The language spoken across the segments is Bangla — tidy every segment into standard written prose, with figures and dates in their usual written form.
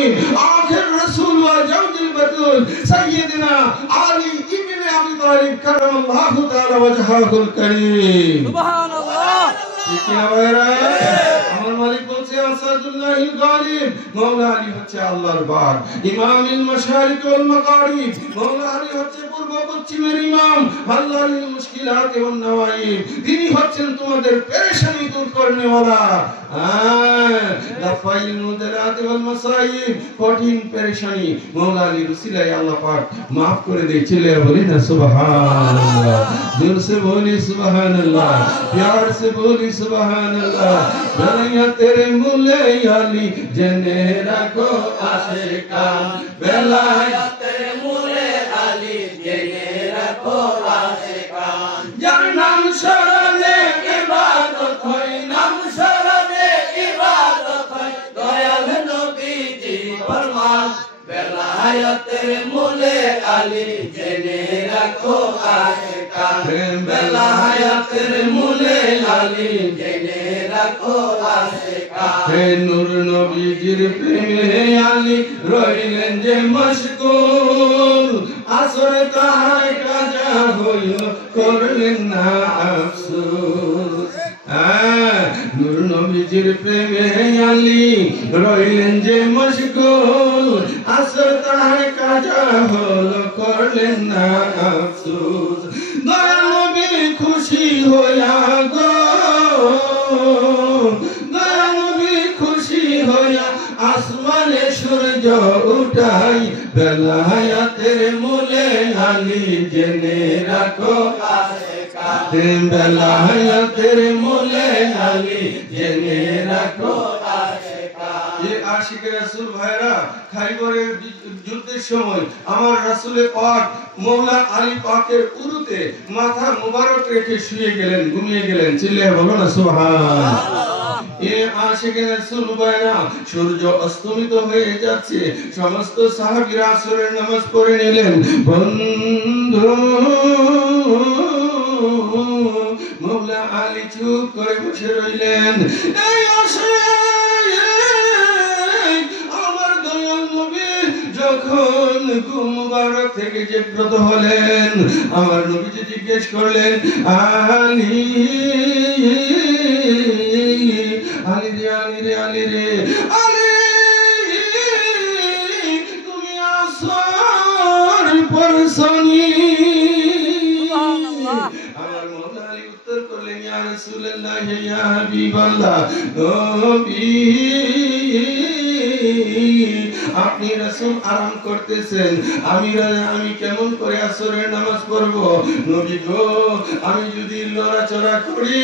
العالمين آخر رسول وزوج البتول سيدنا علي ابن أبي طالب كرم الله تعالى وجهه الكريم سبحان الله আমার মালিক বলছে আসাদুল্লাহিল গালিব মাওলা আলী হচ্ছে আল্লাহর বাগ ইমামুল মাশারিক ওয়াল মাগারিব মাওলা আলী হচ্ছে পূর্ব পশ্চিমের ইমাম হাল্লালিল মুশকিলাত ওয়ান নওয়াইব তিনি হচ্ছেন তোমাদের পেরেশানি দূর করনে ওয়ালা দাফাইল মুদরাত ওয়াল মাসাইব কঠিন পেরেশানি মাওলা আলী রসিলায় আল্লাহ পাক maaf করে দেয় চিল্লায়ে বলি না সুবহানাল্লাহ জোর সে বলি সুবহানাল্লাহ प्यार से बोली सुभान अल्लाह बेलैया तेरे मुले अली जने रखो आशिकान बेलैया तेरे मुले अली जने रखो आशिकान जार नाम शरणे इबादत होई नाम शरणे इबादत होई दयाल नबी जी फरमान बेलैया तेरे मुले अली जने रखो आशिकान बेलैया तेरे मुले अली जने रखो आशिकान हे नूर नबीजिर प्रेमे अली রইলেন যে মশগুল আসরে তাহার কাজা হইল করলেন না আফসোস নূর নবীজির প্রেমে আলী রইলেন যে মশগুল আসর তাহার কাজা হল করলেন না আফসোস দয়াল নবী খুশি হইয়া গো দয়াল নবী খুশি হইয়া আসমানে সূর্য উঠাই বেলায়েতের মূলে আলী জেনে রাখো আশিকান বেলায়েতের মূলে আলী জেনে রাখো আশিকান এই আশিক রাসূল ভাইরা খাইবরের যুদ্ধের সময় আমার রাসূলের পাক মওলা আলী পাকের উরুতে মাথা মুবারক রেখে শুয়ে গেলেন ঘুমিয়ে গেলেন চিল্লায়ে বলো না সুবহানাল্লাহ এ আশিক রাসূল ভাইরা সূর্য অস্তমিত হয়ে যাচ্ছে সমস্ত সাহাবীরা আসরের নামাজ পড়ে নিলেন বন্ধু মওলা আলী চুপ করে বসে রইলেন এই আশিক আমার দয়াল নবী যখন ঘুম মুবারক থেকে জাগ্রত হলেন আমার নবীজি জিজ্ঞেস করলেন আলী আলী রে আলী রে আলী রে আলী তুমি আসর পরশনি আমার মওলা আলী উত্তর করলেন ইয়া রাসূলুল্লাহ ইয়া হাবিবাল্লাহ নবী আপনি রাসূল আরাম করতেছেন আমি কেমন করে আসরের নামাজ পড়ব নবী গো আমি যদি লড়াচড়া করি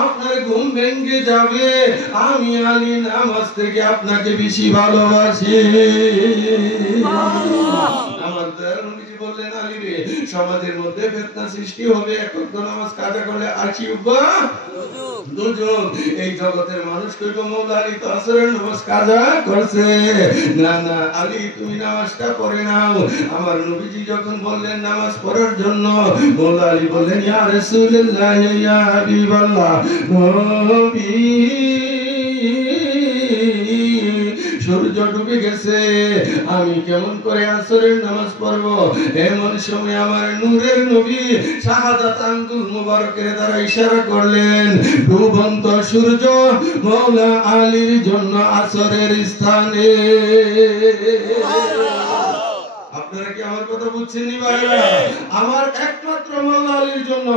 আপনার ঘুম ভেঙে যাবে আমি আলী নামাজ থেকে আপনাকে বেশি ভালোবাসি আমার দয়াল নবীজি বললেন আলী রে সমাজের মধ্যে ফিতনা সৃষ্টি হবে একক নামাজ কাজা করলে আর কি হবে দুজন এই জগতের মানুষ কইব মওলা আলী তো আসরের নামাজ কাজা করছে না না আলী তুমি নামাজটা পড়ে নাও আমার নবীজি যখন বললেন নামাজ পড়ার জন্য মওলা আলী বললেন ইয়া রাসূলুল্লাহ ইয়া হাবিবাল্লাহ নবী সূর্য ডুবে গেছে আমি কেমন করে আসরের নামাজ পড়ব এমন সময় আমার নূরের নবী শাহাদাত আঙ্গুল মুবারকের দ্বারা ইশারা করলেন ডুবন্ত সূর্য মওলা আলীর জন্য আসরের স্থানে আপনারা কি আমার কথা বুঝছেন নি ভাইরা আমার একমাত্র মওলা আলীর জন্য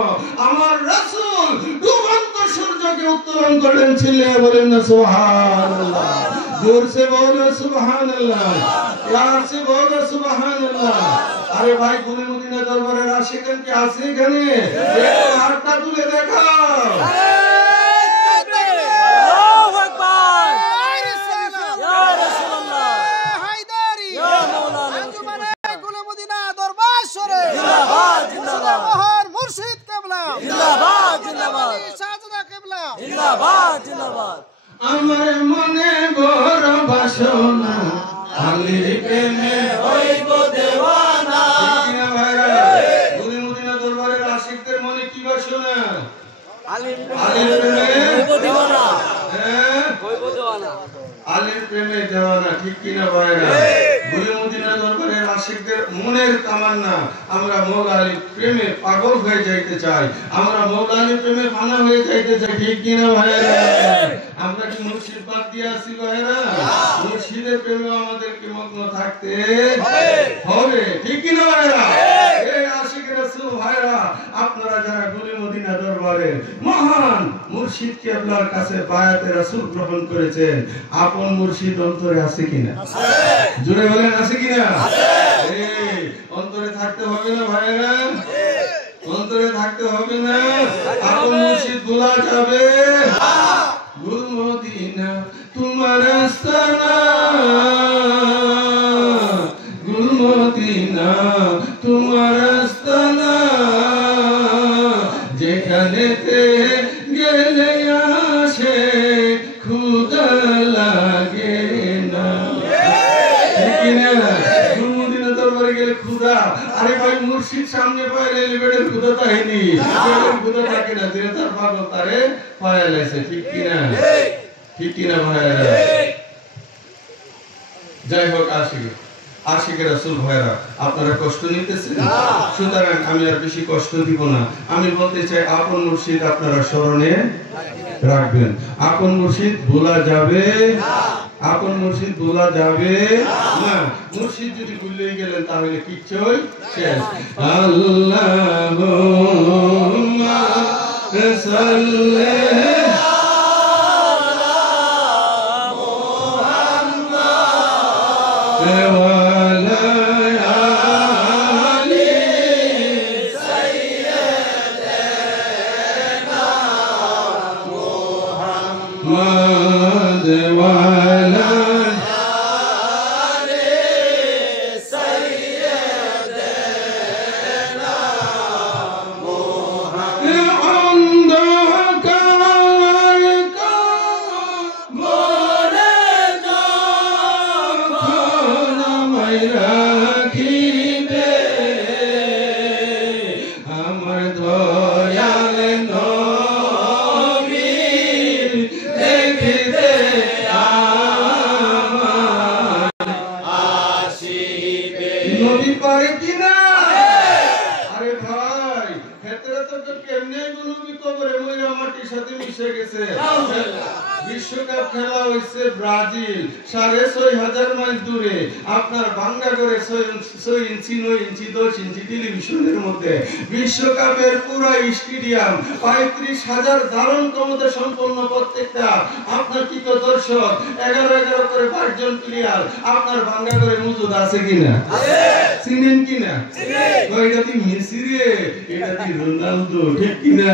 আমার রাসূল ডুবন্ত সূর্যকে উত্তোলন করলেন চিল্লায়ে বলেন না সুবহানাল্লাহ जोर से बोलो सुभान अल्लाह प्यार से बोलो सुभान अल्लाह अरे भाई गुरु मदीना दरबारेर आशिकान के আছে এখানে একটু হাতটা তুলে দেখাও আল্লাহু আকবার ইয়া রাসূলুল্লাহ হায়দারি ইয়া মাওলানা আঞ্জুমানে গুরু মদিনা দরবার শরীফ জিন্দাবাদ জিন্দাবাদ মহান মুর্শিদ কিবলা জিন্দাবাদ জিন্দাবাদ সাজদা কিবলা জিন্দাবাদ জিন্দাবাদ আমার মনে বড় বাসনা আলীর প্রেমে হইব দেওয়ানা গুরু মদিনা দরবারের আশিকদের মনে কি বাসনা আলীর প্রেমে হইব দেওয়ানা হইব দেওয়ানা আলীর প্রেমে দেওয়ানা ঠিক কিনা ভাইরা? গুলে মদিনা দরবারের আশিকদের মনের তামান্না, আমরা মওলা আলীর প্রেমে পাগল হয়ে যাইতে চাই, আমরা মওলা আলীর প্রেমে ফানা হয়ে যাইতে চাই, ঠিক কিনা ভাইরা? আমরা কি মুর্শিদ বাদ দিয়ে আসি ভাইরা? মুর্শিদের প্রেমে আমাদেরকে মগ্ন থাকতে হবে, ঠিক কিনা ভাইরা? এই আশিক রাসূল ভাইরা, আপনারা যারা গুলে মদিনা দরবারের মহান মুর্শিদ কেবলার কাছে বায়াতে রাসূল গ্রহণ করেছেন, আপন মুর্শিদ অন্তরে আছে কিনা? জোরে বলেন আছে কিনা? এই অন্তরে থাকতে হবে না ভাইরা? অন্তরে থাকতে হবে না? আপন মুর্শিদ ভোলা যাবে? গুল মদিনা তোমার আস্তানা, গুল মদিনা তোমার আস্তানা, যেখানেতে গেলে আসে ক্ষুধা লাগে না, ঠিক কিনা? গুল মদিনা দরবারে গেলে ক্ষুধা, আরে ভাই মুর্শিদ সামনে পাইলে এলিভেটের ক্ষুধা তাইনি, ক্ষুধা থাকে না, যে তার পাগল তারে পায়া লাইছে, ঠিক কিনা? ঠিক কিনা ভাইরা? যাই হোক, আশিকের রাসূল ভাইরা, আপনারা কষ্ট নিতেছেন, সুতরাং আমি আর বেশি কষ্ট দিব না। আমি বলতে চাই, আপন মুর্শিদ আপনারা স্মরণে রাখবেন। আপন মুর্শিদ ভোলা যাবে? আপন মুর্শিদ ভোলা যাবে না। মুর্শিদ যদি ভুলে গেলেন তাহলে কিচ্ছুই শেষ। আল্লাহুম্মা সাল্লি বিশ্বকাপ খেলা হয়েছে ব্রাজিল 6,500 মাইল দূরে, আপনার বাংলাগড়ে 6 ইঞ্চি 9 ইঞ্চি 10 ইঞ্চি টেলিভিশনের মধ্যে বিশ্বকাপের পুরো স্টেডিয়াম 35,000 ধারণ ক্ষমতা সম্পন্ন, প্রত্যেকটা আপনার কি দর্শক 11 করে 5 জন প্লেয়ার আপনার বাংলাগড়ে মজুদ আছে কিনা? চিনেন কিনা? এটা কি মেসি রে, এটা কি রোনালদো, ঠিক কিনা?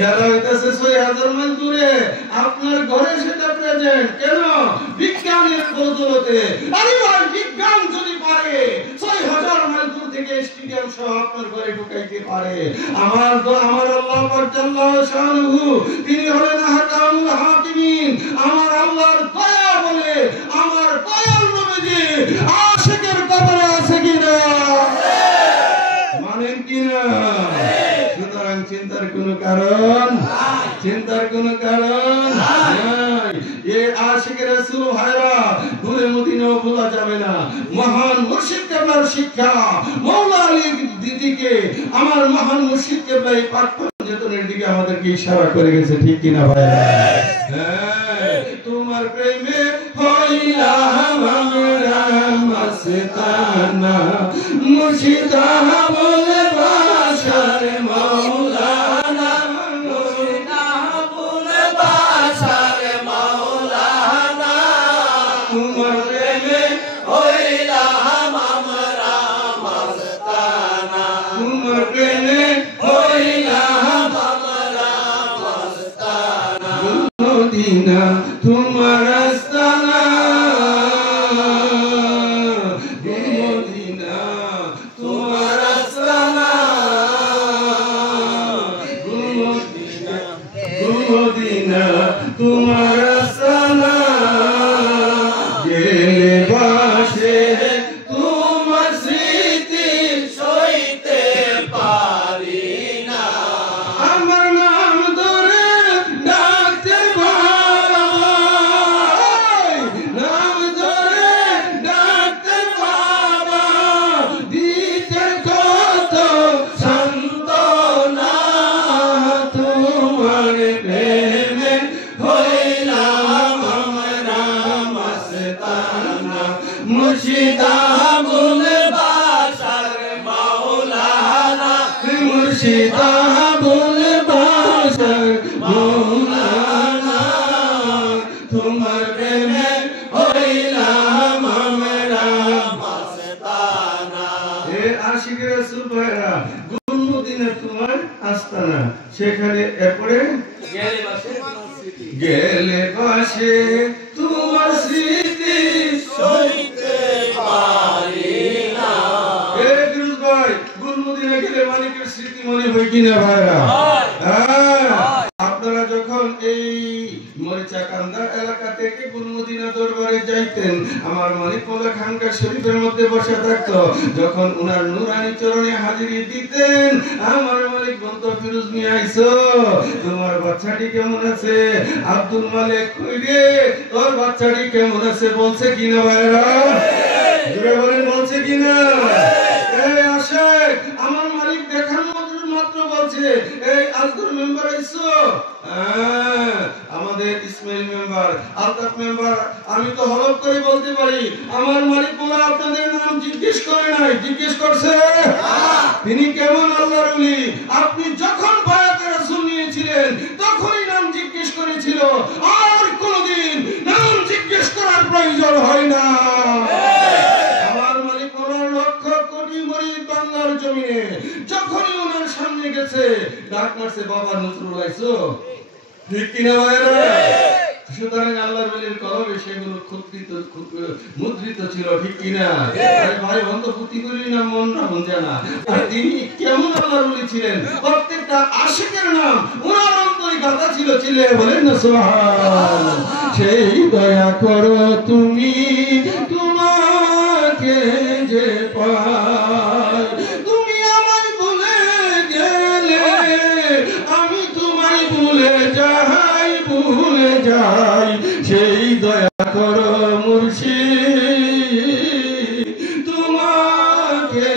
খেলা হইতাছে 6,000 মাইল দূরে, আপনার ঘরে সেটা প্রেজেন্ট। কেন? বিজ্ঞানের বদৌলতে। আরে ভাই, বিজ্ঞান যদি পারে 6,000 মাইল দূর থেকে স্টেডিয়াম সহ আপনার ঘরে ঢুকাইতে পারে, আমার আল্লাহ পাক জাল্লাহু শানুহু তিনি হলেন আহকামুল হাকিমিন। আমার আল্লাহর দয়া বলে আমার দয়াল নবীজি আশিকের কবরে আছে কিনা? মানেন কিনা? সুতরাং চিন্তার কোনো কারণ, চিন্তার কোনো কারণ নাই। এই আশিকের রাসূল ভাইরা, গুলে মদিনা ভোলা যাবে না। মহান মুর্শিদ কেবলার শিক্ষা, মওলা আলীর দিদিকে আমার মহান মুর্শিদ কেবলা এই পাক পঞ্জতনের দিকে আমাদেরকে ইশারা করে গেছে, ঠিক কিনা ভাইরা? হ্যাঁ, তোমার প্রেমে হইলাম আমরা মাস্তানা, মুর্শিদা বলে বাসার মাওলানা, মুর্শিদা বলে বাসার মাওলানা, তোমার প্রেমে হইলাম আমরা মাস্তানা, তোমার প্রেমে হইলাম আমরা মাস্তানা, মদিনা তোমার আস্তানা, মদিনা তোমার আস্তানা, মদিনা তোমার আস্তানা, গেলে বাসে তোমার স্মৃতি সইতে পারি মুর্শিদা আবুল বাশার মাওলানা মুর্শিদা আবুল বাশার মাওলানা তোমার প্রেমে হইলাম আমরা মাস্তানা। এ আশিক রাসূল ভাইরা গুলমদিনা তোমার আস্তানা, সেখানে এরপরে গেলে বাসে তোমার স্মৃতি সইতে পারি না। এ ফিরোজ ভাই গুলমদিনা গেলে মালিকের স্মৃতি মনে হয় কিনা ভাইরা? আপনারা যখন এই মরিচাকান্দা এলাকা থেকে গুলমদিনা দরবারে যাইতেন, আমার মানিকমোল্লা খানকা শরীফের মধ্যে বসে থাকতো, যখন উনার নুরানি চরণে হাজিরি দিতেন, আমার মালিক বলতো, ফিরোজ মিয়া আইছো, তোমার বাচ্চাটি কেমন আছে? আব্দুল মালিক কই রে, তোর বাচ্চাটি কেমন আছে? বলছে কিনা ভাইরা? জোরে বলেন, বলছে কিনা? এই আশেক আমার মালিক দেখার মাত্র বলছে, এই আজকের মেম্বার আইছো? আমাদের ইসমাইল মেম্বার, আলতাফ মেম্বার, আমি তো হলফ করে বলতে পারি আমার মালিক বলে আপনাদের নাম জিজ্ঞেস করে নাই, জিজ্ঞেস করছে তিনি কেমন আল্লাহর ওলি। আপনি যখন বায়াতে রাসূল নিয়েছিলেন তখনই নাম জিজ্ঞেস করেছিল, আর কোনদিন নাম জিজ্ঞেস করার প্রয়োজন হয় না। আমার মালিক ওনার লক্ষ কোটি মুরিদ বাংলার জমিনে যখনই ওনার সামনে গেছে ডাক মারছে, বাবা নজরুল আইছো, ঠিক কিনা ভাইরা? সুতরাং আল্লাহর ওলির কলবে সেগুলো মুদ্রিত ছিল, ঠিক কিনা? ভাই অন্তর্ভুক্তি করি না, মন না বুঝে না। আর তিনি কেমন আল্লাহর ওলি ছিলেন, প্রত্যেকটা আশিকের নাম ওনার অন্তরে গাঁথা ছিল। চিল্লায়ে বলেন না সুবহানাল্লাহ। সেই দয়া করো তুমি, তোমাকে যে পাই, তুমি আমায় ভুলে গেলে আমি তোমায় ভুলে যাই, ভুলে যাই। সেই দয়া করো মুর্শিদ, তোমাকে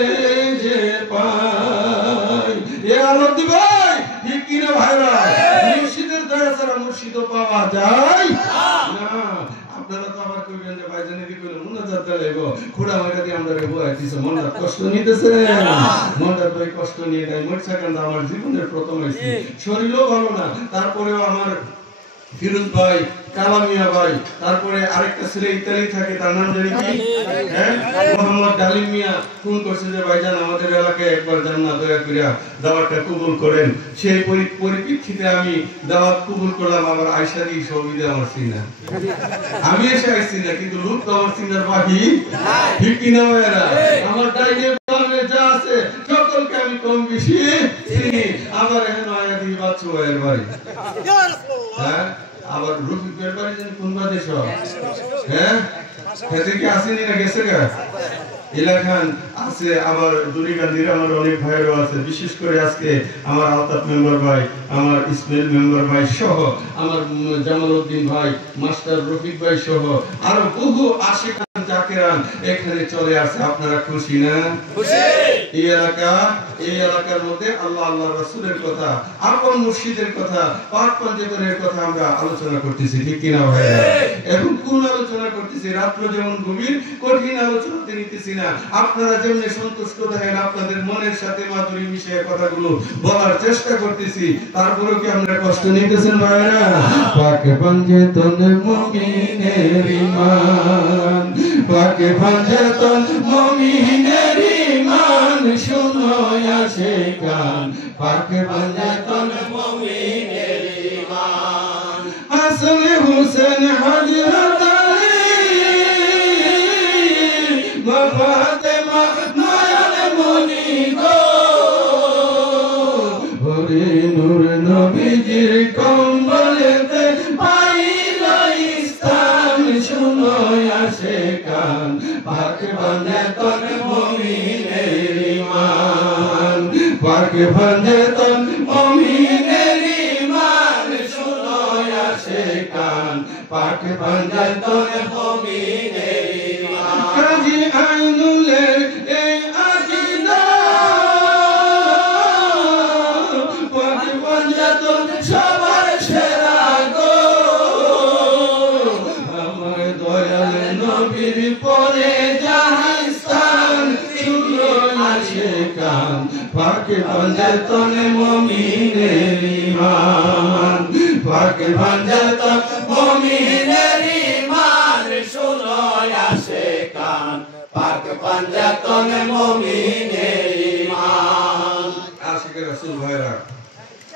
যে পাই। এ আনন্দ ভাই, ঠিক কিনা ভাইরা? মুর্শিদের দয়া ছাড়া মুর্শিদও পাওয়া যায় না। আপনারা তো আবার কইবেন যে ভাইজান এদিকে কইলো মুনাজাত দেব, খোড়া মাইটা দিয়ে আমরা রেবো আইতিছে, মনটা কষ্ট নিতেছে। মনটা তো কষ্ট নিয়ে নাই। মোটরসাইকেলটা আমার জীবনের প্রথম হইছে, শরীরও ভালো না, তারপরেও আমার ফিরোজ ভাই, কালামিয়া ভাই, তারপরে আরেকটা ছেলে ইতালি থাকে, তার নাম জানি কি, মোহাম্মদ ডালিম মিয়া ফোন করছে যে ভাইজান আমাদের এলাকায় একবার যান না, দয়া করে দাওয়াতটা কবুল করেন। সেই পরিপ্রেক্ষিতে আমি দাওয়াত কবুল করলাম। আমার আয়সারি সবিদে আমার চিনা, আমি এসে আইছি না, কিন্তু লোক তো আমার চিনার বাকি, ঠিক কিনা ভাইরা? আমার ডাইনে বামে যা আছে সকলকে আমি কম বেশি চিনি। আবার এখন আয়াদি বাচ্চু ভাইয়ের বাড়ি, হ্যাঁ, আবার রফিকের বাড়ি জানি কোন বাদেশ, হ্যাঁ, খেতে কি আসেনি না গেছে গা? এলাকান আছে, আবার দুরিগান্ধীর আমার অনেক ভাইয়েরও আছে। বিশেষ করে আজকে আমার আলতাফ মেম্বার ভাই, আমার ইসমাইল মেম্বার ভাই সহ, আমার জামাল উদ্দিন ভাই, মাস্টার রফিক ভাই সহ আরো বহু আশিকান জাকেরান এখানে চলে আসে। আপনারা খুশি না? খুশি। এই এলাকার মধ্যে আল্লাহ আল্লাহ রাসূলের কথা, আপন মুর্শিদের কথা, পাক পঞ্চতনের কথা আমরা আলোচনা করতেছি, ঠিক কিনা ভাইরা? এবং কোন আলোচনা করতেছি? রাত্র যেমন গভীর, কঠিন আলোচনাতে নিতেছি না। আপনারা যেমন সন্তুষ্ট থাকেন, আপনাদের মনের সাথে মাধুরী মিশিয়ে কথাগুলো বলার চেষ্টা করতেছি, তারপরেও কি আপনারা কষ্ট নিতেছেন ভাইরা? পাক পঞ্চতন মুমিনের ঈমান, পাক পঞ্চতন মুমিনের ঈমান, শুনো আসে গান, পাক পঞ্চতন মুমিনের ঈমান। হাসান হুসেন হযরত ফাতেমা নয়ন মনি গো, ওরে নূর নবীজির কম্বলেতে পাইল স্থান, শুনো আসে কান, পাক পঞ্চতন মুমিনের ঈমান, পাক পঞ্চতন মুমিনের ঈমান, শুনো আসে কান, পাক পঞ্চতন মুমিনের ঈমান। কাজী আইনুলের এই আকীদা, পাক পঞ্চতন সবার সেরা গো, আমার দয়াল নবী নবীর পরে জাহাস্তান শুনো না সে কান পাকে ভাঞ্জাতনে মুমিনের ঈমান পাকে ভাঞ্জাতন মুমিনের ঈমান শুনো আসে কান পাকে ভাঞ্জাতনে মুমিনের ঈমান আশিকের রাসূল ভাইরা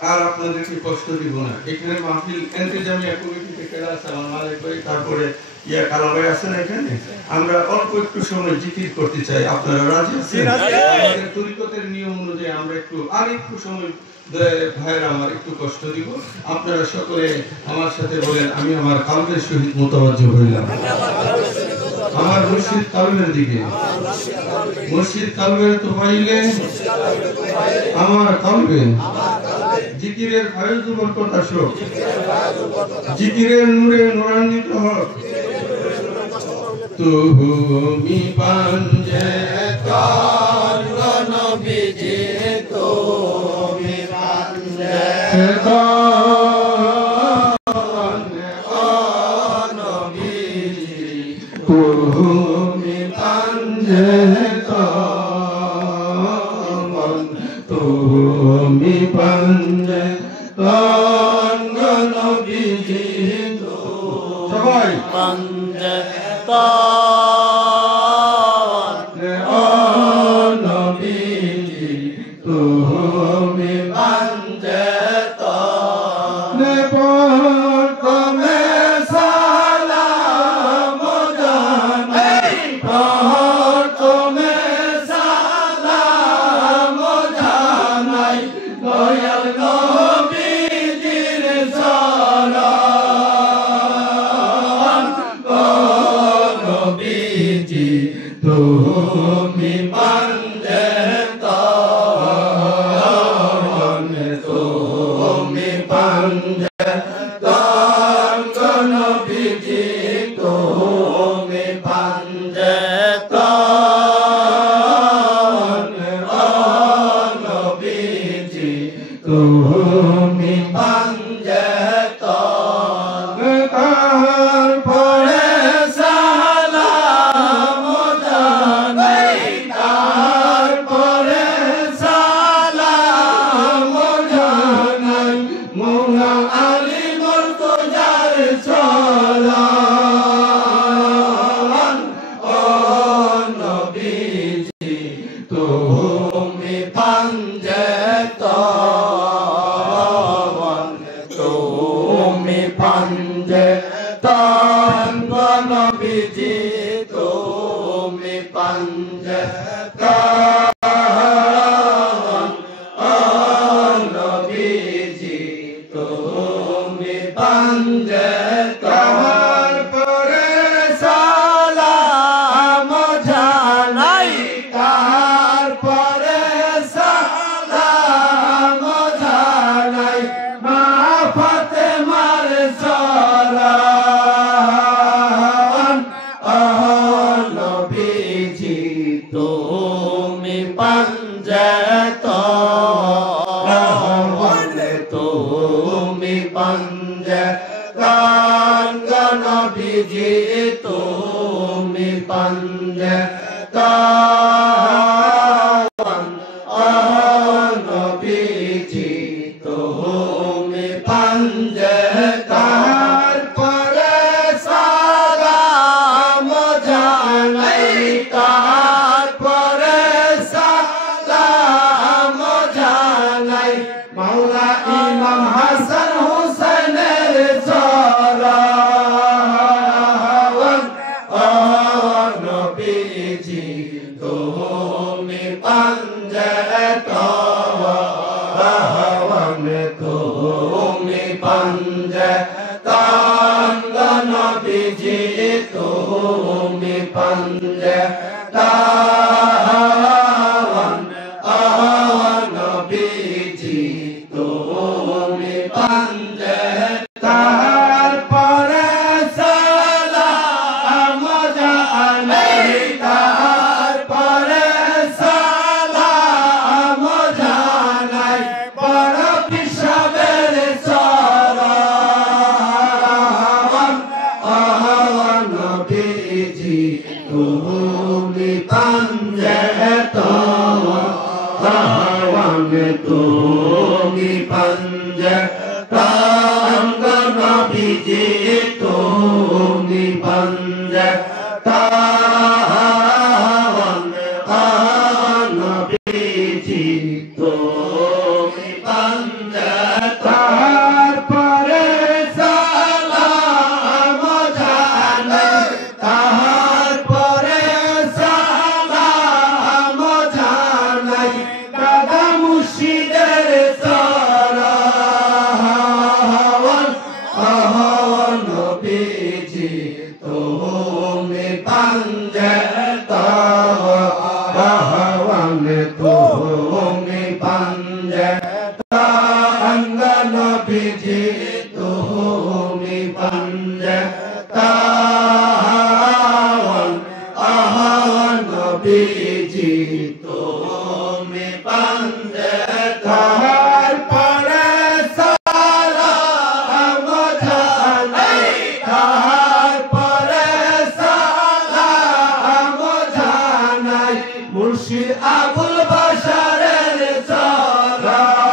আর আপনাদেরকে কষ্ট দিব না এখানে মাহফিল ইন্তেজামিয়া কমিটি থেকে আসসালামু আলাইকুম তারপরে ইয়া কালাবাই আছেন এখানে আমরা অল্প একটু সময় জিকির করতে চাই আপনারা রাজি আছেন আমাদের তরিকতের নিয়ম অনুযায়ী আমরা আরেকটু সময় ভাইরা আমার একটু কষ্ট দিব আপনারা সকলে আমার সাথে বলেন আমি আমার কলবের সহিত মুতাওয়াজ্জিহ হইলাম আমার মুর্শিদ কলবের দিকে মুর্শিদ কলবের তো পাইলে আমার কলবে জিকিরের ফায়জ বরকত আসুক জিকিরের নূরে নূরান্বিত হোক তুমি পাঞ্জে কান নবীজি তুমি পাঞ্জে কান নবীজি তুমি পাঞ্জে কান তুমি পাঞ্জে কান নবীজি সবাই পাঞ্জে নবীজি তুমি পাঞ্জে তাওয়াঙ্গে তুমি পাঞ্জে তাঙ্গ নবীজি তুমি পাঞ্জে তাওয়াঙ্গে নবীজি তুমি পাঞ্জে তারপরে সালাম জানাই তারপরে সালাম জানাই দাদা মুর্শিদের চরণ নবীজি তুমি পাঞ্জে তাওয়াঙ্গে তুমি পাঞ্জে তাঙ্গ নবীজি তুমি পাঞ্জে নবীজি তুমি পাঞ্জে তারপরে সালাম জানাই তারপরে সালাম জানাই মুর্শিদ আবুল বাশারের চরণ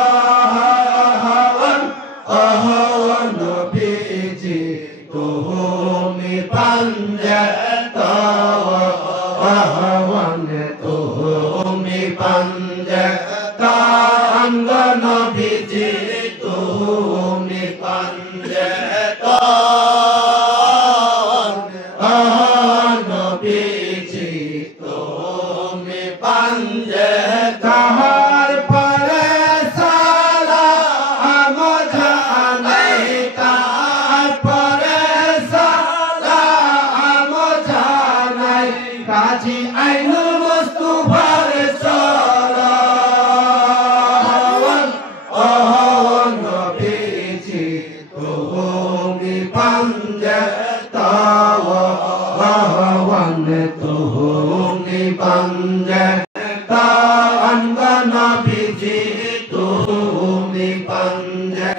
নবীজি তুমি পাঞ্জে তাওয়াঙ্গে তুমি পাঞ্জে তাঙ্গ নবীজি তুমি পাঞ্জে নবীজি তুমি পাঞ্জে তারপরে সালাম জানাই তারপরে সালাম জানাই কাজী আইনুল মুস্তাফার চরণ নবীজি তুমি পাঞ্জে তাওয়াঙ্গে তুমি পাঞ্জে তাঙ্গ নবীজি তুমি পাঞ্জে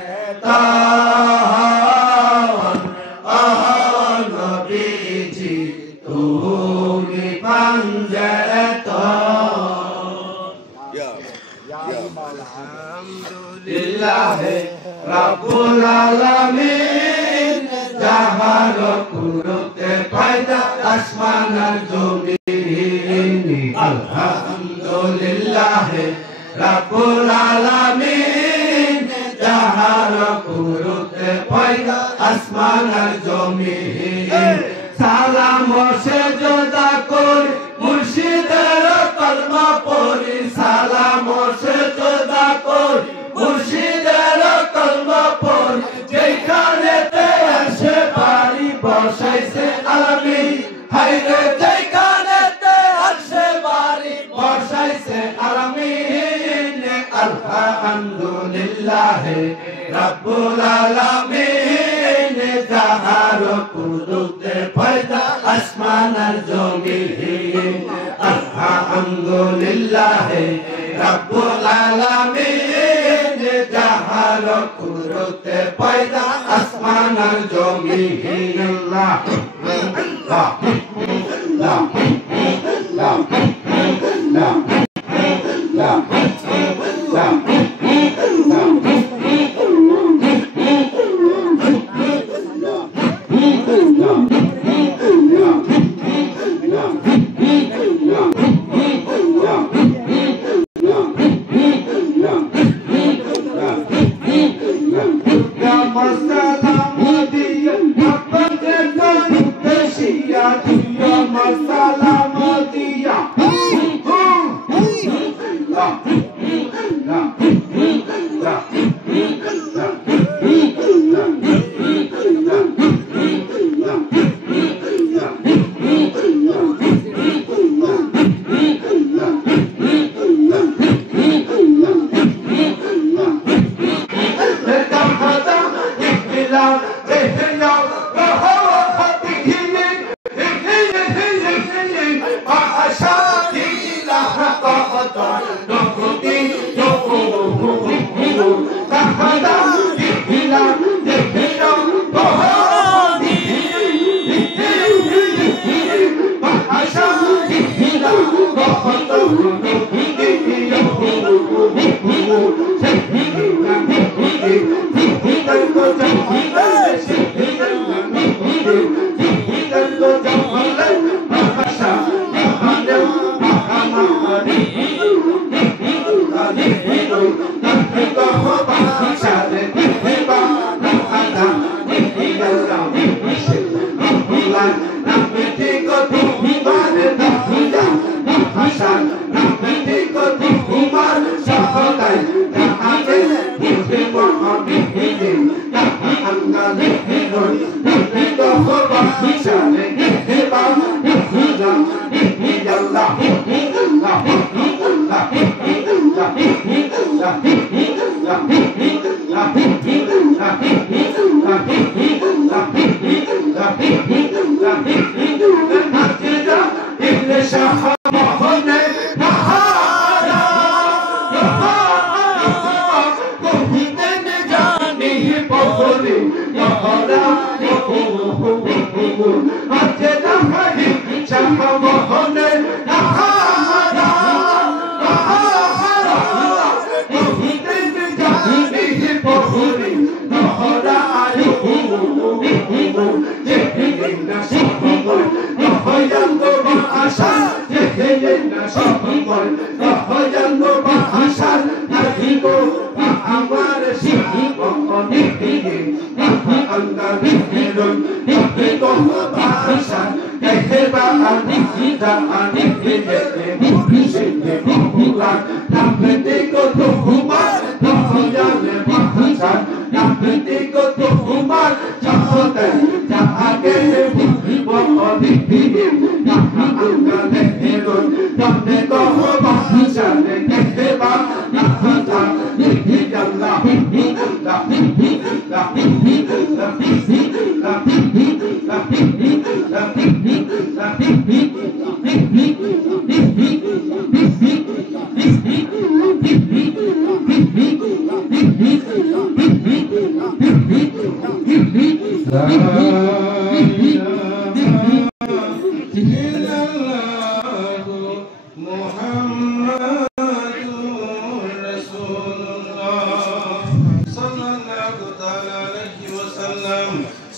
নবীজি তুমি পাঞ্জে আলহামদুলিল্লাহ রাব্বুল আলামিন যাহার কুদরতে পয়দা আসমান আর জমিন আলহামদুলিল্লাহ রাব্বুল আলামিন যাহার কুদরতে পয়দা আসমান আর জমিন সালাম সেজদা করি মুর্শিদের কলমা পড়ি সালাম সেজদা করি মুর্শিদের কলমা পড়ি যেখানেতে আসে বাড়ি বসাইছে আলামি হাইরে যেখানেতে আসে বাড়ি বসাইছে আলামি আলহামদুলিল্লাহ রাব্বুল আলামিন যাহার কুদরতে পয়দা আসমান আর জমিন আলহামদুলিল্লাহ রাব্বুল আলামিন যাহার কুদরতে পয়দা আসমান আর জমিন আল্লাহ লা লা লা লা লা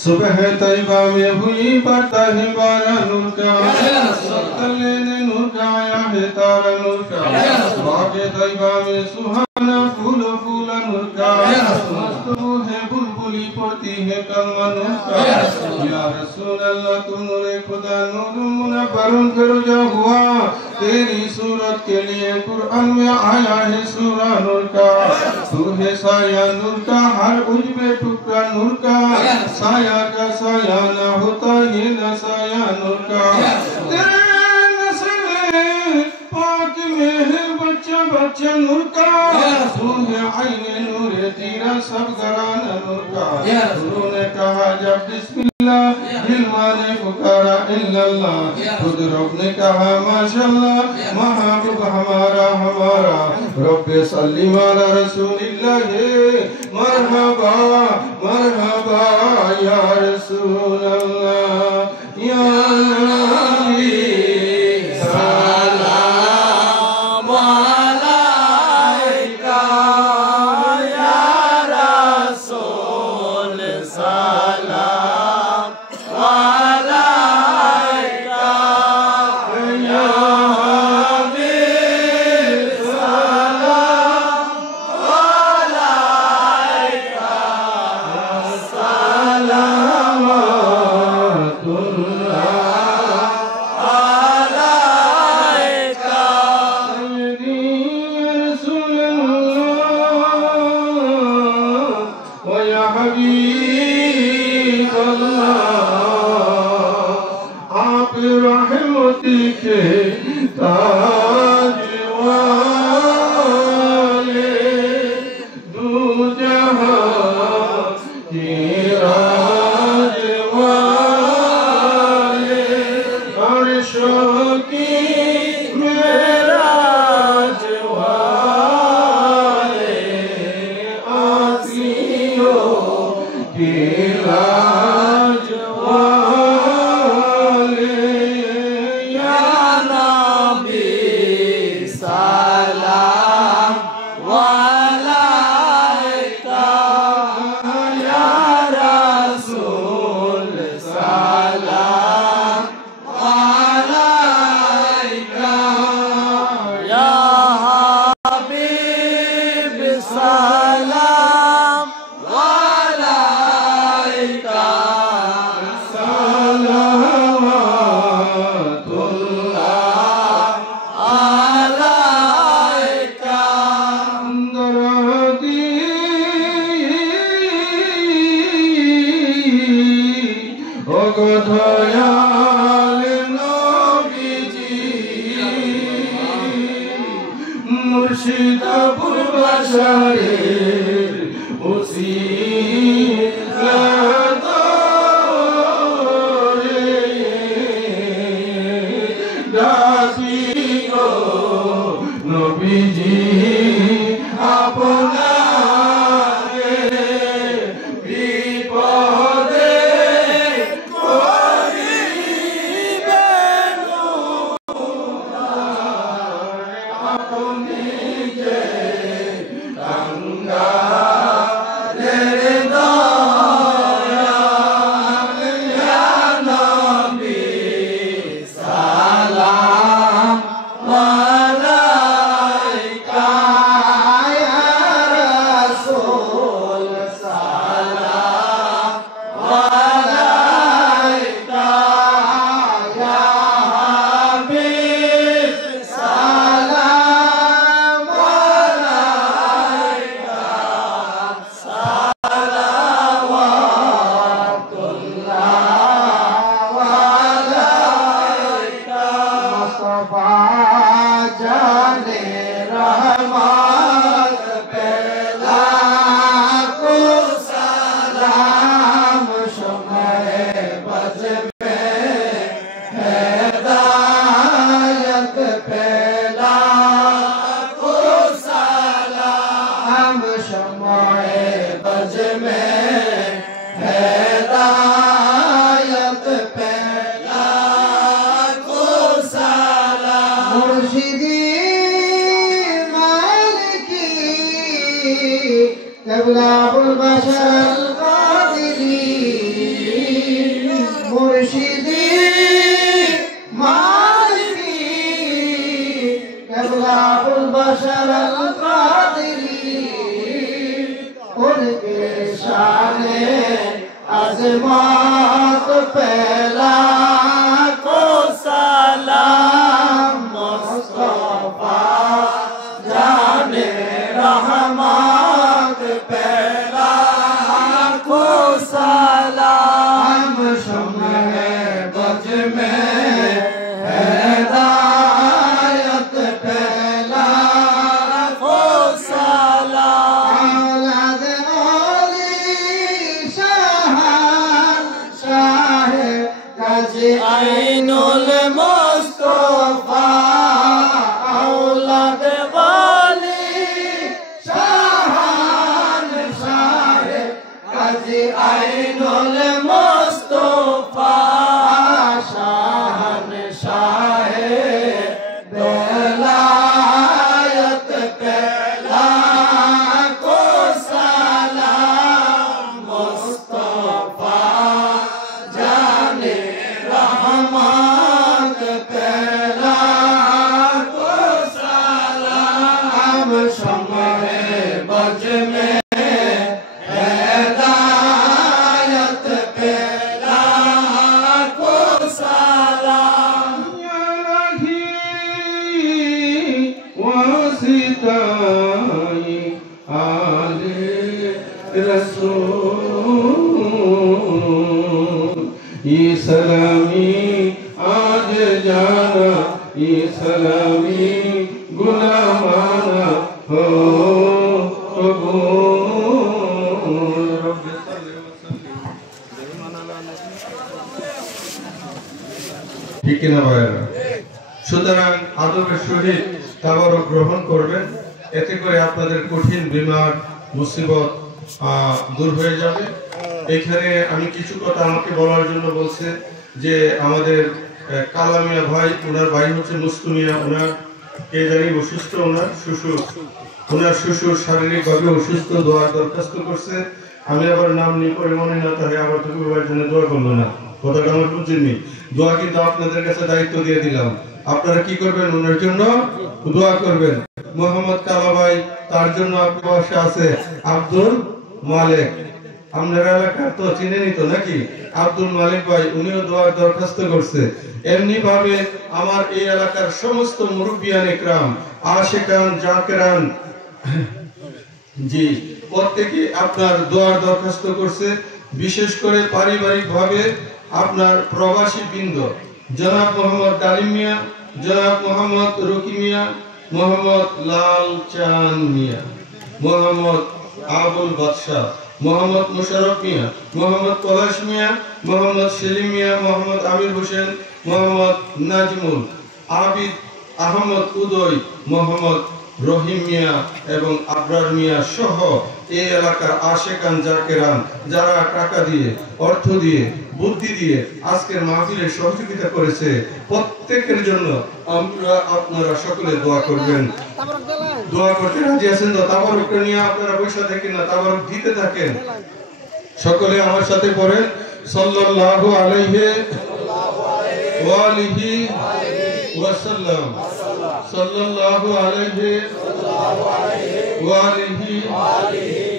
सुबह तैयबा में हुई पड़ता है बारा नूर का तले ने नूर का आया है तारा नूर का बागे तैयबा में सुहाना फूल फूला नूर का मस्तू है बुलबुली पड़ती है कलमा नूर का या रसूल अल्लाह तुम नूरे खुदा नूर मुनव्वरुन फिरोजा हुआ तेरी सूरत के लिए कुरान में आया है सूरा नूर का तू है साया नूर का हर उज में टुकड़ा नूर का साया का साया ना होता ये न साया नूर का तेरे नस्ल पाक में है बच्चा बच्चा नूर का तू है आईने नूर तेरा सब घराना नूर का उन्होंने कहा जब बिस्मिल्लाह दिल माने पुकारा इल्लल्लाह खुद रब ने कहा माशाअल्लाह महबूब हमारा हमारा रब्बे सल्ली अला रसूलिल्लाह मरहबा मरहबा या रसूल अल्लाह या नबी सलाम अलैका या रसूल सलाम अलैका या हबीब सलाम अलैका आप रहमती के ताज वाले दू जहां की राज वाले अर्शों की मेराज वाले आसियों की लाज वाले या नबी सलाम अलैका या रसूल सलाम अलैका या हबीब सलाम अलैका सलावतुल्लाह अलैका दरदी ओ दयाल नबीजी मुर्शिद अबुल बशर उसी नबीजी আপনারে বিপদে করিবেন मुस्तफा जाने रहमत पहला को सलाम शुमाए बज में हिदायत पहला को सलाम शुमाए बज में हिदायत पहला को सलाम मुर्शिदी मालिकी क़िबलाउल बशर कादिरी मुर्शिदी मालिकी क़िबलाउल बशर कादिरी उनके शाने अज़मत पहला को सलाम मुस्तफा जाने रहमत पहला को सलाम शुमाए बज में हिदायत पहला को सलाम औलाद ओली शाहान शाह काजी आइनुल मुस्तफा औलाद वाली शाहान शाह काजी आइनुल मुस्तफा शाहान शाह बेलायत पहला को सलाम मुस्तफा जाने रहमत पहला को सलाम शुमाए बज में हिदायत पहला को सलाम या रही वासिताई आले रसूल ये सलामी आज जाना ये सलामी गुलामाना हो कबूल रब्बि सल्लि व सल्लिम ঠিক কিনা ভাইরা সুতরাং আদবের সহিত তাবারক গ্রহণ করবেন এতে করে আপনাদের কঠিন বিমার মুসিবত দূর হয়ে যাবে এখানে আমি কিছু কথা আমাকে বলার জন্য বলছে যে আমাদের কালামিয়া ভাই ওনার ভাই হচ্ছে মুস্তুমিয়া ওনার কে জানি অসুস্থ ওনার শ্বশুর শারীরিকভাবে অসুস্থ দোয়ার দরখাস্ত করছে আমি আবার নাম নিয়ে পরে মনে না তাহলে আবার তুমি ভাইয়ের জন্য দোয়া করবো না কথাটা আমার বুঝিনি দোয়া কিন্তু আপনাদের কাছে দায়িত্ব দিয়ে দিলাম আপনারা কি করবেন ওনার জন্য দোয়া করবেন মোহাম্মদ কালা ভাই তার জন্য আপনার পাশে আছে আব্দুল মালিক আপনার এলাকার তো চিনেনি তো নাকি আব্দুল মালিক ভাই উনিও দোয়ার দরখাস্ত করছে এমনি ভাবে আমার এই এলাকার সমস্ত মুরব্বিয়ান ইকরাম আশিকান জাকিরান জি প্রত্যেকে আপনার দোয়ার দরখাস্ত করছে বিশেষ করে পারিবারিক ভাবে আপনার প্রবাসী বৃন্দ জনাব মোহাম্মদ ডালিম মিয়া জনাব মোহাম্মদ রকি মিয়া মোহাম্মদ লাল চাঁদ মিয়া মোহাম্মদ আবুল বাদশাহ মোহাম্মদ মুশারফ মিয়া মোহাম্মদ পলাশ মিয়া মোহাম্মদ সেলিম মিয়া মোহাম্মদ আমির হোসেন মোহাম্মদ নাজমুল আবিদ আহমদ উদয় মোহাম্মদ রহিম মিয়া এবং আবরার মিয়া সহ এই এলাকার আশেকান জাকেরান যারা টাকা দিয়ে অর্থ দিয়ে বুদ্ধি দিয়ে আজকের মাহফিলে সহযোগিতা করেছে প্রত্যেকের জন্য আপনারা সকলে দোয়া করবেন দোয়া করতে রাজি আছেন তো তাবারক নিয়ে আপনারা পয়সা দেখেন না তাবারক দিতে থাকেন সকলে আমার সাথে পড়েন সাল্লাল্লাহু আলাইহি ওয়া আলিহি ওয়া সাল্লাম সাল্লাল্লাহু আলাইহি ওয়া আলিহি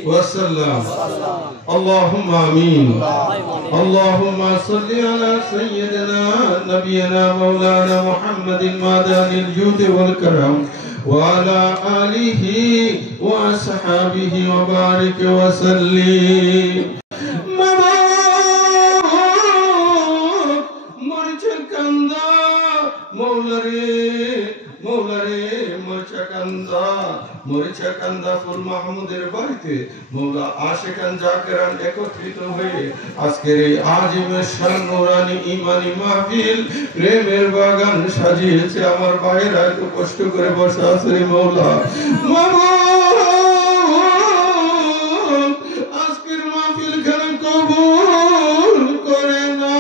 ওয়া সাল্লাম আল্লাহুম্মা আমিন আল্লাহুম্মা সাল্লি আলা সাইয়্যিদিনা নাবিয়িনা মাওলানা মুহাম্মাদিন মাদানিল জুদি ওয়াল কারাম وعلى آله وأصحابه وبارك وسلم مرجع كندا মৌলারে মরিচাকান্দা ফুল মাহমুদের বাড়িতে মৌলা আশিকান জাকেরান একত্রিত হয়ে আজকের এই আজিমের শান নূরানি ঈমানি মাহফিল প্রেমের বাগান সাজিয়েছে। আমার ভাইয়েরা এত কষ্ট করে বসে আছে রে মৌলা। আজকের মাহফিল খানে কবুল করে না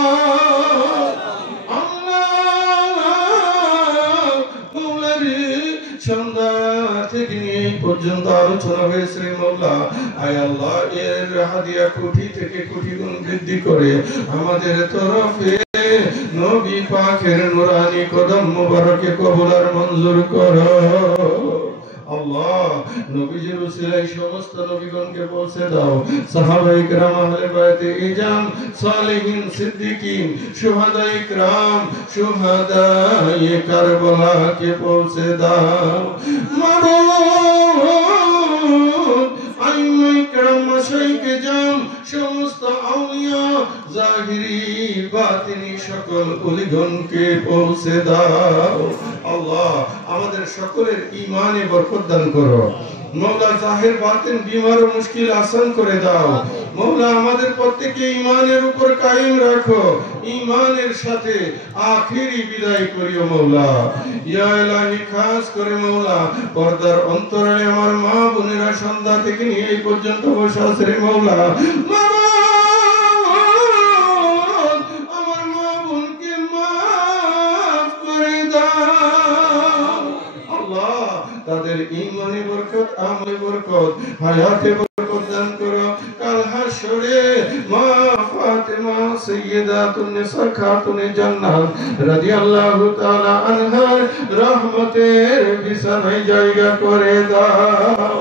সন্ধ্যা থেকে নিয়ে পর্যন্ত আলোচনা হয়েছে মৌলা। আয় আল্লাহ এর হাদিয়া কোটি থেকে কোটি গুণ বৃদ্ধি করে আমাদের তরফে নবী পাকের নূরানি কদম মুবারকে কবুল আর মঞ্জুর করো। আল্লাহ নবীজির উসিলায় সমস্ত নবীগণকে পৌঁছে দাও। সাহাবায়ে কেরাম, আহলে বায়তে ইজাম, সালেহিন, সিদ্দিকিন, শুহাদায়ে কেরাম, শুহাদায়ে কারবালাকে পৌঁছে দাও। মাবুদ আইমায়ে কেরাম, মাশায়েখে জাম, সমস্ত আউলিয়া জাহিরি বাতিনি সকল ওলিগণকে পৌঁছে দাও। আল্লাহ আমাদের সকলের ঈমানে বরকত দান করো মওলা। জাহির বাতিন বিমার ও মুশকিল আসান করে দাও মওলা। আমাদের প্রত্যেককে ঈমানের উপর কায়েম রাখো, ঈমানের সাথে আখেরি বিদায় করিও মওলা। ইয়া ইলাহি খাস করে মওলা পর্দার অন্তরালে আমার মা বোনেরা সন্ধ্যা থেকে নিয়ে এই পর্যন্ত বসে আছে রে মওলা। তাদের ঈমানে বরকত, আমলে বরকত, হায়াতে বরকত দান করো। কাল হাশরে মা ফাতেমা সাইয়্যিদাতুন নিসা খাতুনে জান্নাত রাদিয়াল্লাহু তাআলা আনহার রহমতের বিছানায় জায়গা করে দাও।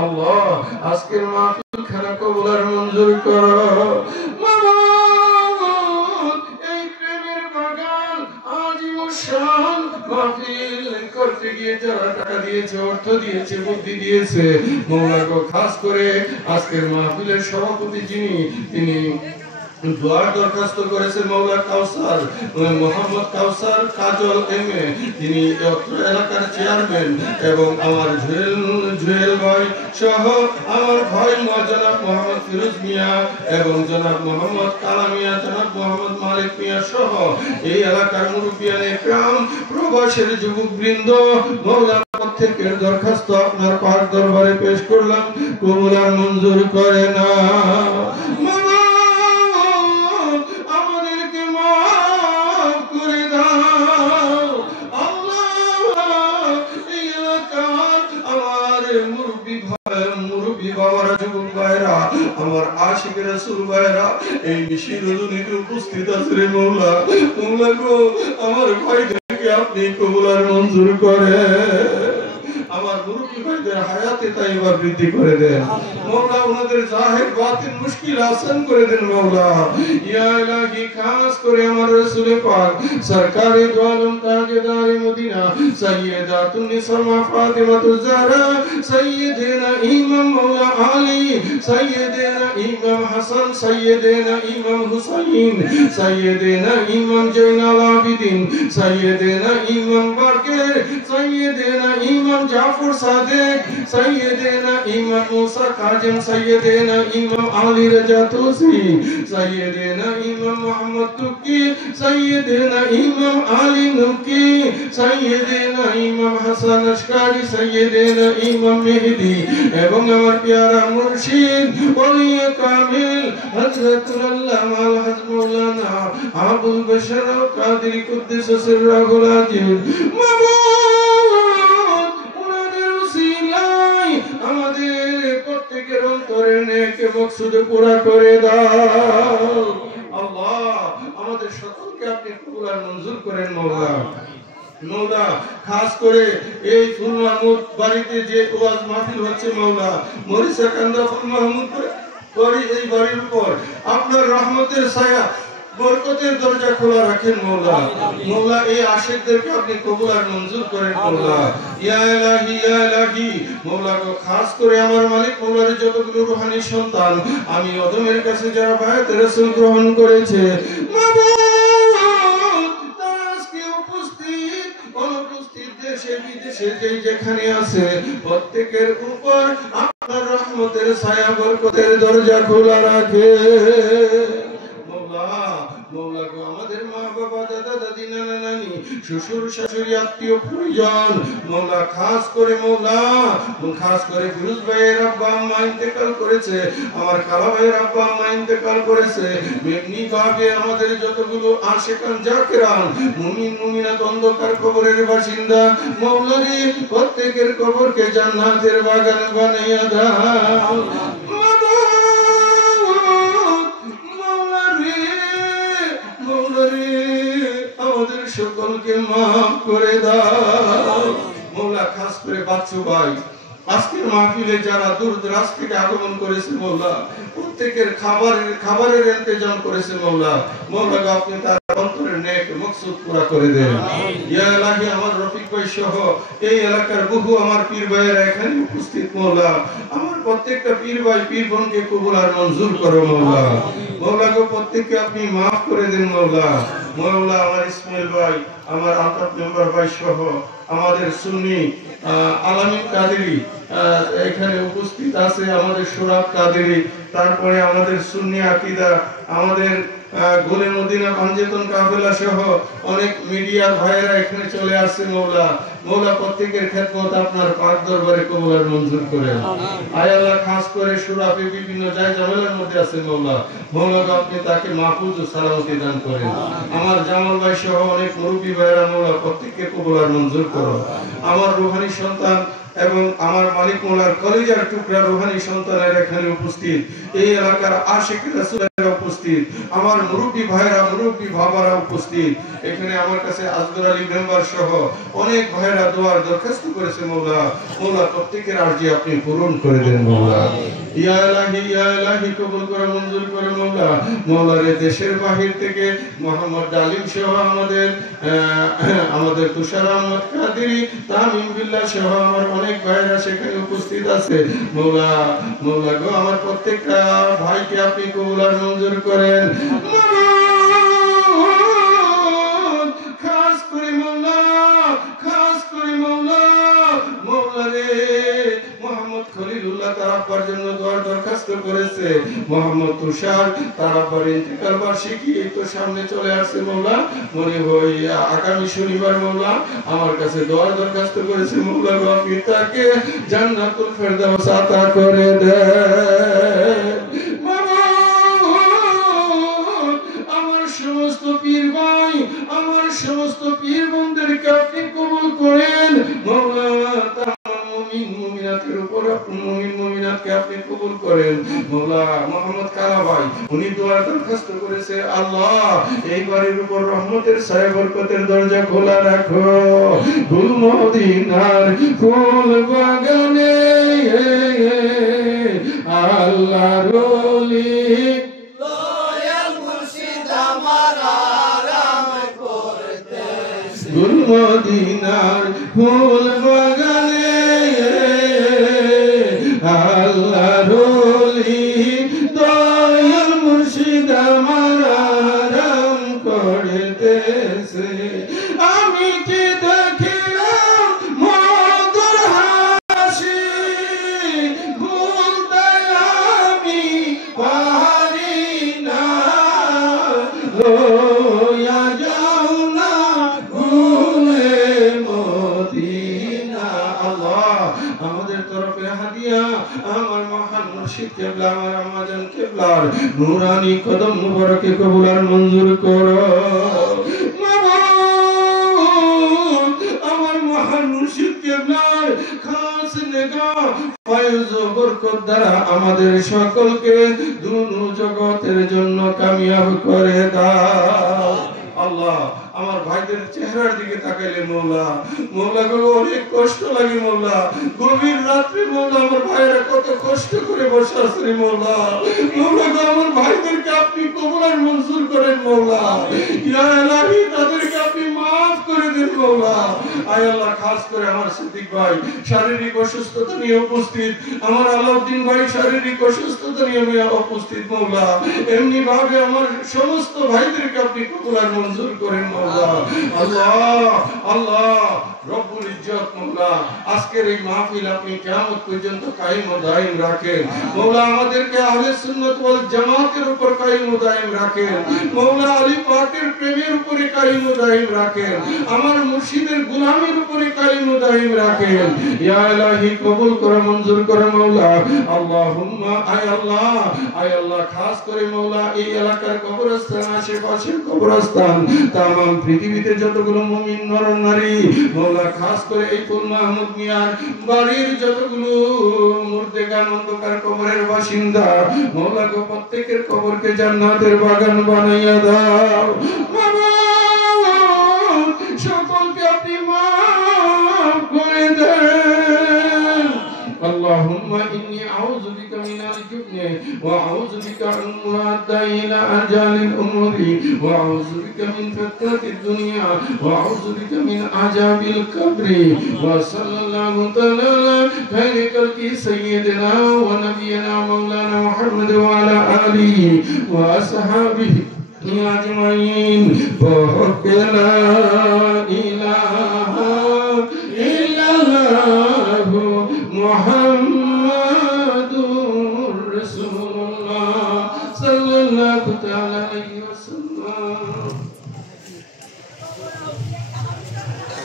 আল্লাহ আজকের মাহফিল খানা কবুল আর মঞ্জুর করো। এই প্রেমের বাগান আজিমুশান মাহফিল করতে গিয়ে যারা টাকা দিয়েছে, অর্থ দিয়েছে, বুদ্ধি দিয়েছে মওলা গো, খাস করে আজকের মাহফিলের সভাপতি তিনি দোয়ার দরখাস্ত করেছেন মওলা কাউসার, মোহাম্মদ কাউসার কাজল এমএ, তিনি অত্র এলাকার চেয়ারম্যান, এবং আমার জুয়েল ভাই সহ আমার ভাই জনাব মোহাম্মদ ফিরোজ মিয়া এবং জনাব মোহাম্মদ কালা মিয়া, জনাব মোহাম্মদ মালিক মিয়া সহ এই এলাকার মুরব্বিয়ানে کرام, প্রবাসের যুবকবৃন্দ মওলা প্রত্যেকের দরখাস্ত আপনার পাক দরবারে পেশ করলাম, কবুল আর মঞ্জুর করে না। আমার আশিক রাসূল ভাইরা এই মিশির রজনীতে উপস্থিত আছে রে মওলা। মওলা গো আমার ভাইদেরকে আপনি কবুল আর মঞ্জুর করে আমার মুরব্বি ভাইদের হায়াতে তাইবা বৃদ্ধি করে দেন মওলা। ওনাদের জাহির বাতিন মুশকিল আসান করে দেন মওলা। ইয়া ইলাহি খাস করে আমার রাসূল পাক সরকারে দো আলম তাজদার মদিনা সাইয়্যিদাতুন নিসা ফাতিমাতুজ জাহরা সাইয়্যিদিনা ইমাম মওলা আলী সাইয়্যিদিনা ইমাম হাসান সাইয়্যিদিনা ইমাম হুসাইন সাইয়্যিদিনা ইমাম জয়নাল আবিদিন সাইয়্যিদিনা ইমাম বাকের সাইয়্যিদিনা ইমাম জাফর সাদেক সাইয়্যিদিনা ইমাম মুসা কাজিম সাইয়্যিদিনা ইমাম আলী রাজা তুসি সাইয়্যিদিনা ইমাম মুহাম্মদ তুকি সাইয়্যিদিনা ইমাম আলী নুকি সাইয়্যিদিনা ইমাম হাসান আশকারি সাইয়্যিদিনা ইমাম মেহেদী এবং আমার প্যারা মুর্শিদ ওলিয়ে কামিল হযরতুল আল্লামা আল হযরত মাওলানা আবুল বশর কাদরি কুদ্দুস সিররুল আজিজ আমাদের প্রত্যেকের অন্তরের নেক মকসুদ পুরা করে দাও। আল্লাহ আমাদের সকলকে আপনি কবুল আর মঞ্জুর করেন মওলা। মওলা খাস করে এই ফুল মাহমুদ বাড়িতে যে ওয়াজ মাহফিল হচ্ছে মওলা, মরিচাকান্দা ফুল মাহমুদ বাড়ি, এই বাড়ির উপর আপনার রহমতের ছায়া বরকতের দরজা খোলা রাখেন মওলা। মওলা এই আশিকদেরকে আপনি কবুল আর মঞ্জুর করেন মওলা। ইয়া ইলাহি মওলা গো, খাস করে আমার মালিক মওলার যতগুলো রূহানি সন্তান আমি অদমের কাছে যারা বায়াত রাসূল গ্রহণ করেছে মাবুদ, আজকে উপস্থিত দেশে বিদেশে যেখানে আছে প্রত্যেকের উপর আপনার রহমতের ছায়া বরকতের দরজা খোলা রাখে মৌলা গো আমাদের মা বাবা দাদা দাদি নানা নানি শ্বশুর শাশুড়ি আত্মীয় পরিজন মৌলা খাস করে ফিরোজ ভাইয়ের আব্বা আম্মা ইন্তেকাল করেছে, আমার খালা ভাইয়ের আব্বা আম্মা ইন্তেকাল করেছে, এমনি ভাবে আমাদের যতগুলো আশিকান জাকিরান মুমিন মুমিনাত অন্ধকার কবরের বাসিন্দা মৌলা রে প্রত্যেকের কবরকে জান্নাতের বাগান বানাইয়া দাও আমাদের সকলকে মাফ করে দাও মৌলা। খাস করে বাচ্চু ভাই আজকের মাহফিলে যারা দূর দরাজ থেকে আগমন করেছে মৌলা প্রত্যেকের খাবারের ইন্তজাম করেছে মৌলা গো আপনি তার অন্তরের নেক মকসুদ পুরা করে দেন ইয়া ইলাহি। আমার রফিক ভাই সহ এই এলাকার বহু আমার পীর ভাইয়েরা এখানে উপস্থিত মৌলা আমার প্রত্যেকটা পীর ভাই পীর বোনকে কবুল আর মঞ্জুর করো মৌলা গো প্রত্যেককে আপনি মাফ করে দেন মৌলা আমার ইসমাইল ভাই আমার আলতাফ মেম্বার ভাই সহ আমাদের সুন্নি আলামিন কাদেরী এখানে উপস্থিত আছে, আমাদের সোরাব কাদেরী, তারপরে আমাদের সুন্নি আকীদা, আমাদের গোলে মদিনা পাঞ্জেতন কাফেলা সহ অনেক মিডিয়ার ভাইয়েরা এখানে চলে আসছে মৌলা প্রত্যেকের খেদমত আপনার পাক দরবারে কবুল আর মঞ্জুর করেন আয় আল্লাহ। খাস করে সুরাফে বিভিন্ন ঝামেলার মধ্যে আছে মৌলা আপনি তাকে মাহফুজ ও সালামতি দান করেন। আমার জামাল ভাই সহ অনেক মুরব্বী ভাইয়েরা মৌলা প্রত্যেককে কবুল আর মঞ্জুর করো। আমার রুহানি সন্তান এবং আমার মালিক মোলার কলেজের টুকরা রুহানি সন্তানেরা এখানে উপস্থিত, এই এলাকার আশিক রাসূলেরা উপস্থিত, আমার মুরব্বী ভাইরা মুরব্বী বাবারা উপস্থিত, এখানে আমার কাছে আজগর আলী মেম্বার সহ অনেক ভাইরা দোয়ার দরখাস্ত করেছে মৌলা প্রত্যেকের আরজি আপনি পূরণ করে দেন মৌলা। ইয়া ইলাহি কবুল করে মঞ্জুর করে মৌলা রে দেশের বাহির থেকে মোহাম্মদ ডালিম সহ আমাদের তুষার আহমদ কাদেরী তামিম বিল্লাহ সহ আমার অনেক ভাইরা সেখানে উপস্থিত আছে মৌলা গো আমার প্রত্যেকটা ভাইকে আপনি কবুল আর মঞ্জুর করেন। খাস করে মৌলা রে মোহাম্মদ খলিলুল্লাহ তার আব্বার জন্য দোয়ার দরখাস্ত করেছে, মোহাম্মদ তুষার তার আব্বার ইন্তেকাল বার্ষিকী এই তো সামনে চলে আসছে মৌলা মনে হয় আগামী শনিবার মৌলা আমার কাছে দোয়ার দরখাস্ত করেছে মৌলা গো আপনি তাকে জান্নাতুল ফেরদাউস আতা করে দেন। আমার সমস্ত পীর ভাই আমার সমস্ত পীর বোনদেরকে আপনি কবুল করেন মৌলা। আপনি কবুল করেন মৌলা। মোহাম্মদ কালা ভাই উনি দোয়া দরখাস্ত করেছে আল্লাহ এই বাড়ির উপর রহমতের ছায়া বরকতের দরজা খোলা রাখো, ফুল মদিনার ফুল বাগানে আল্লাহর ওলি দয়াল মুর্শিদ আমার আরাম করতেছে, ফুল মদিনার ফুল বাগানে আল্লাহর ওলি দয়াল মুর্শিদ আমার আরাম করতেছে। আমি কি দেখিলাম মধুর হাসি ভুলতে আমি পারি না, লইয়া যাও না ভুলে মদিনা। আল্লাহ আমাদের তরফে হাদিয়া আমার মহান মুর্শিদ কিবলা আমার আম্মাজান কিবলার নূরানি কদম মুবারকে কবুল আর মঞ্জুর করো। আমার মহান মুর্শিদ কিবলার খাস নিগাহ ফয়জ ও বরকত দ্বারা আমাদের সকলকে দুনু জগতের জন্য কামিয়াব করে দাও আল্লাহ। আমার ভাইদের চেহারার দিকে তাকাইলে মৌলা গো অনেক কষ্ট লাগে মৌলা, গভীর রাত্রে মৌলা আমার ভাইরা কত কষ্ট করে বসে আছে মৌলা গো আমার ভাইদেরকে আপনি কবুল আর মঞ্জুর করেন মৌলা। ইয়া ইলাহি তাদেরকে আপনি মাফ করে দেন মৌলা। আয় আল্লাহ খাস করে আমার সিদ্দিক ভাই শারীরিক অসুস্থতা নিয়ে উপস্থিত, আমার আলাউদ্দিন ভাই শারীরিক অসুস্থতা নিয়ে উপস্থিত মৌলা। এমনি ভাবে আমার সমস্ত ভাইদেরকে আপনি কবুল আর মঞ্জুর করেন মৌলা। মাওলা আল্লাহ আল্লাহ রব্বুল ইজ্জত মাওলা আজকের এই মাহফিল আপনি কিয়ামত পর্যন্ত কায়েম ও দায়েম রাখেন মাওলা আমাদেরকে আহলে সুন্নাত ওয়াল জামাতের উপর কায়েম ও দায়েম রাখেন মাওলা আলী পাকের প্রেমের উপরে কায়েম ও দায়েম রাখেন আমার মুর্শিদের গোলামির উপরে কায়েম ও দায়েম রাখেন ইয়া ইলাহি কবুল করে মঞ্জুর করে মাওলা আল্লাহুম্মা আয় আল্লাহ খাস করে মাওলা এই এলাকার কবরস্থান আশেপাশের কবরস্থান তামাম পৃথিবীতে যতগুলো মুমিন নর নারী মাওলা খাস করে এই ফুল মাহমুদ মিয়ার বাড়ির যতগুলো মুর্দেগান অন্ধকার কবরের বাসিন্দা মাওলা গো প্রত্যেকের কবরকে জান্নাতের বাগান বানাইয়া দাও বাবা সকলকে আপনি মাফ করে দেন اللهم إني أعوذ بك من الجبن وأعوذ بك أن أرد إلى أجال الأمور وأعوذ بك من فتنة الدنيا وأعوذ بك من عذاب القبر وصلى الله تعالى على خير خلق سيدنا ونبينا مولانا محمد وعلى آله وأصحابه أجمعين بحق لا إله إلا الله محمد رسول الله صلى الله تعالى عليه